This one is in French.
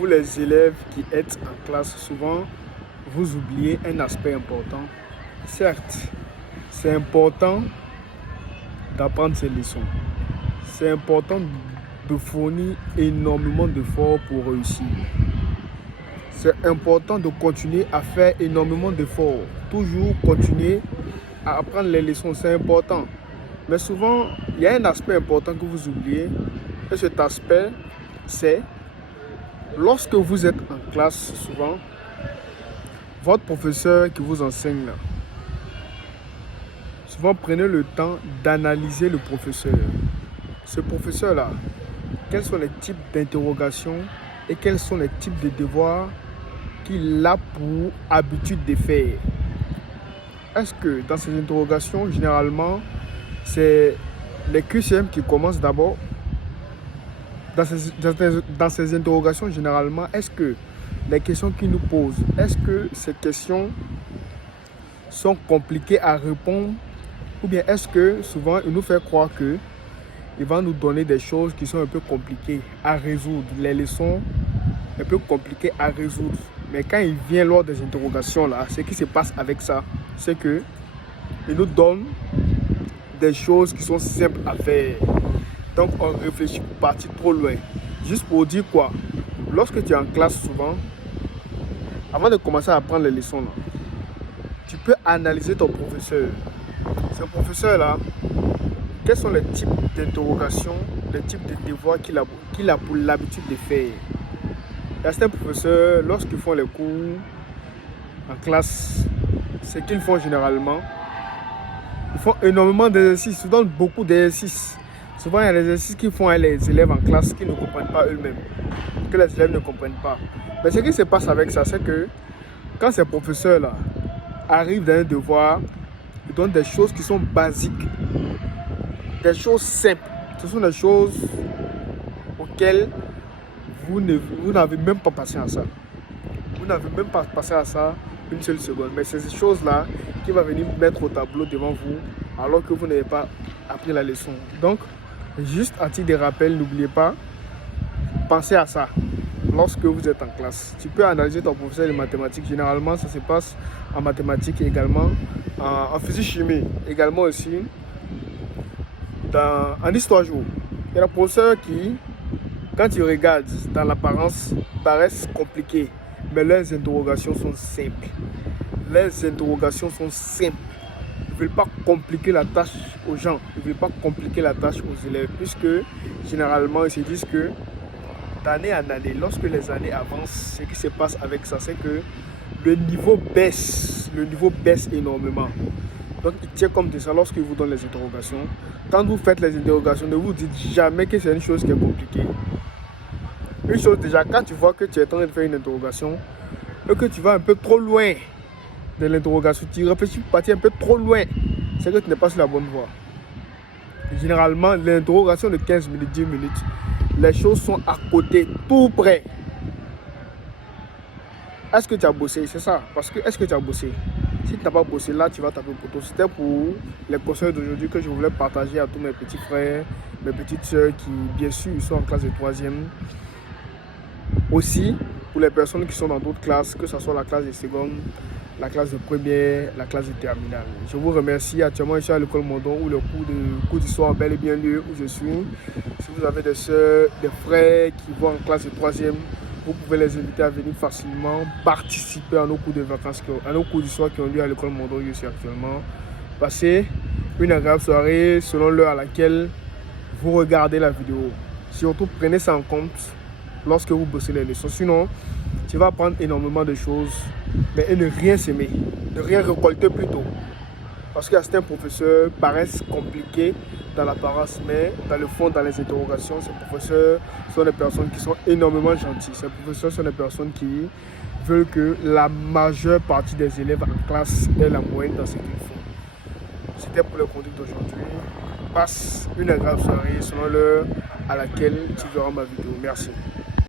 Vous les élèves qui êtes en classe, souvent, vous oubliez un aspect important. Certes, c'est important d'apprendre ces leçons. C'est important de fournir énormément d'efforts pour réussir. C'est important de continuer à faire énormément d'efforts. Toujours continuer à apprendre les leçons, c'est important. Mais souvent, il y a un aspect important que vous oubliez. Et cet aspect, c'est lorsque vous êtes en classe, souvent, votre professeur qui vous enseigne là, souvent prenez le temps d'analyser le professeur. Ce professeur-là, quels sont les types d'interrogations et quels sont les types de devoirs qu'il a pour habitude de faire. Est-ce que dans ces interrogations, généralement, c'est les QCM qui commencent d'abord? Dans ces interrogations, généralement, est-ce que les questions qu'il nous pose, est-ce que ces questions sont compliquées à répondre? Ou bien est-ce que souvent, il nous fait croire que il va nous donner des choses qui sont un peu compliquées à résoudre, les leçons un peu compliquées à résoudre. Mais quand il vient lors des interrogations, là, ce qui se passe avec ça, c'est que il nous donne des choses qui sont simples à faire. Donc, on réfléchit pour partir trop loin. Juste pour dire quoi? Lorsque tu es en classe, souvent, avant de commencer à apprendre les leçons, là, tu peux analyser ton professeur. Ce professeur-là, quels sont les types d'interrogations, les types de devoirs qu'il a pour l'habitude de faire? Il y a certains professeurs, lorsqu'ils font les cours en classe, ce qu'ils font généralement, ils font énormément d'exercices, ils donnent beaucoup d'exercices. Souvent, il y a des exercices qu'ils font à les élèves en classe qui ne comprennent pas eux-mêmes, que les élèves ne comprennent pas. Mais ce qui se passe avec ça, c'est que quand ces professeurs-là arrivent dans un devoir, ils donnent des choses qui sont basiques, des choses simples. Ce sont des choses auxquelles vous n'avez même pas passé à ça. Vous n'avez même pas passé à ça une seule seconde. Mais c'est ces choses-là qui vont venir mettre au tableau devant vous alors que vous n'avez pas appris la leçon. Donc, juste à titre de rappel, n'oubliez pas, pensez à ça lorsque vous êtes en classe. Tu peux analyser ton professeur de mathématiques. Généralement, ça se passe en mathématiques également, en physique-chimie également aussi, en histoire-géo. Il y a des professeurs qui, quand tu regardes dans l'apparence, paraissent compliqués, mais leurs interrogations sont simples. Leurs interrogations sont simples. Ils ne veulent pas compliquer la tâche aux gens, ils ne veulent pas compliquer la tâche aux élèves, puisque généralement ils se disent que d'année en année, lorsque les années avancent, ce qui se passe avec ça, c'est que le niveau baisse énormément. Donc il tient comme de ça lorsqu'il vous donne les interrogations. Quand vous faites les interrogations, ne vous dites jamais que c'est une chose qui est compliquée. Une chose déjà, quand tu vois que tu es en train de faire une interrogation et que tu vas un peu trop loin de l'interrogation, tu réfléchis pour partir un peu trop loin, c'est que tu n'es pas sur la bonne voie. Généralement, l'interrogation de 15 minutes, 10 minutes, les choses sont à côté, tout près. Est-ce que tu as bossé? C'est ça. Parce que est-ce que tu as bossé? Si tu n'as pas bossé, là, tu vas taper pour toi. C'était pour les conseils d'aujourd'hui que je voulais partager à tous mes petits frères, mes petites soeurs qui, bien sûr, sont en classe de 3e. Aussi, pour les personnes qui sont dans d'autres classes, que ce soit la classe de seconde, la classe de première, la classe de terminale. Je vous remercie. Actuellement, je suis à l'école Mondon où le cours d'histoire bel et bien lieu où je suis. Si vous avez des soeurs, des frères qui vont en classe de 3e, vous pouvez les inviter à venir facilement participer à nos cours de vacances, à nos cours d'histoire qui ont lieu à l'école Mondon où je suis actuellement. Passez une agréable soirée selon l'heure à laquelle vous regardez la vidéo. Surtout, prenez ça en compte lorsque vous bossez les leçons. Sinon, tu vas apprendre énormément de choses, mais ne rien s'aimer, ne rien récolter plutôt. Parce que certains professeurs paraissent compliqués dans l'apparence, mais dans le fond, dans les interrogations, ces professeurs sont des personnes qui sont énormément gentilles. Ces professeurs sont des personnes qui veulent que la majeure partie des élèves en classe aient la moyenne dans ce qu'ils font. C'était pour le contenu d'aujourd'hui. Passe une agréable soirée selon l'heure à laquelle tu verras ma vidéo. Merci.